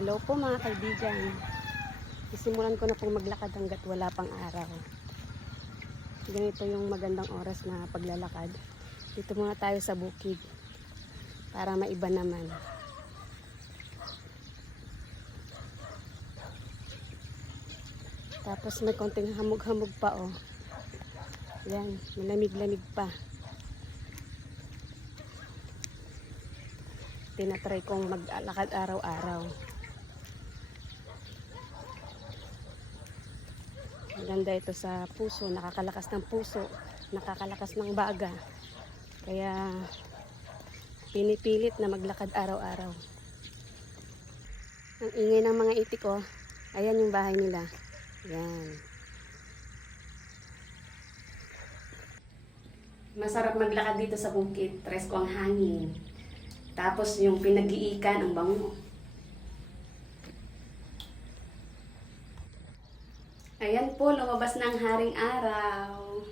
Hello po mga kaibigan. Isimulan ko na pong maglakad hanggat wala pang araw. Ganito yung magandang oras na paglalakad. Dito muna tayo sa bukid para maiba naman. Tapos may konting hamog-hamog pa oh. Yan, malamig-lamig pa. Tinatry kong maglakad araw-araw. Maganda ito sa puso, nakakalakas ng puso, nakakalakas ng baga. Kaya pinipilit na maglakad araw-araw. Ang ingay ng mga itik oh. Ayan yung bahay nila. Yan. Masarap maglakad dito sa bukid, presko ang hangin. Tapos yung pinag-iikan ang bango. Ayan po, lumabas na ang haring araw.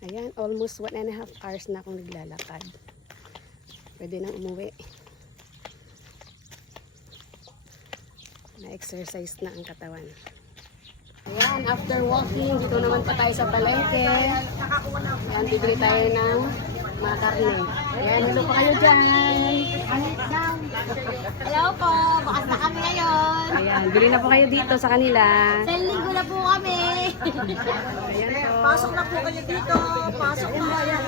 Ayan, almost 1.5 hours na akong naglalakad. Pwede nang umuwi. Na-exercise na ang katawan. Ayan, after walking, dito naman pa tayo sa palengke. Ayan, bibili tayo ng mga karne. Ayan, hello pa kayo dyan. Hello po, bakas na kami ngayon. Ayan, bili na po kayo dito sa kanila. Sa linggo na po kami. Ayan po. Pasok na po kayo dito. Pasok na po. Ayan.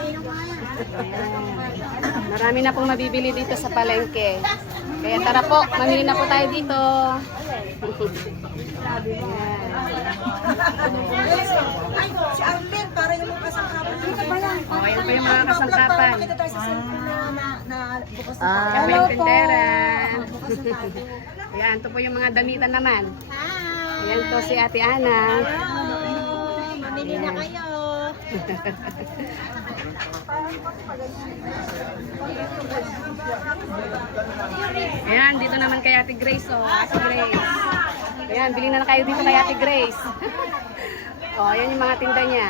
Marami na pong mabibili dito sa palengke. Kaya tara po, mamili na po tayo dito. Ay, si Arlen, para yung mga kasangkapan. Dito ba yan? Oh, ayan pa yung mga kasangkapan. Kita tayo sa cellphone na bukas na Kami tayo. yung tindera. Bukas na tayo. Ayan, ito po yung mga damitan naman. Hi! Ayan po si Ate Ana. Hello! Mamili na kayo. Ayan, dito naman kay Ate Grace. Oh, Ate Grace. Ayan, bili na kayo dito kay Ate Grace. Oh, ayan yung mga tinda niya.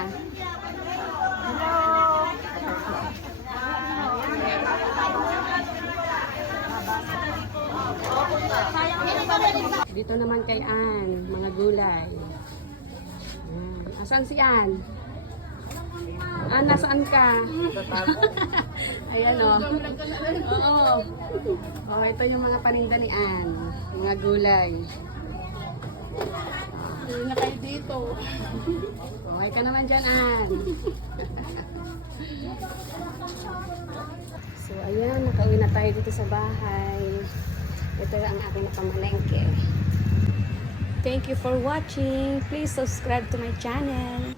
Dito naman kay Ann, mga gulay. Ayan. Asan si Ann? Ann, nasaan ka? Ayan o. Oo. Oh, ito yung mga paninda ni Ann. Mga gulay. Hindi na kayo dito. Okay ka naman dyan, Ann. So, ayan. Nakauwi na tayo dito sa bahay. Ito ang aking napamalengke. Thank you for watching. Please subscribe to my channel.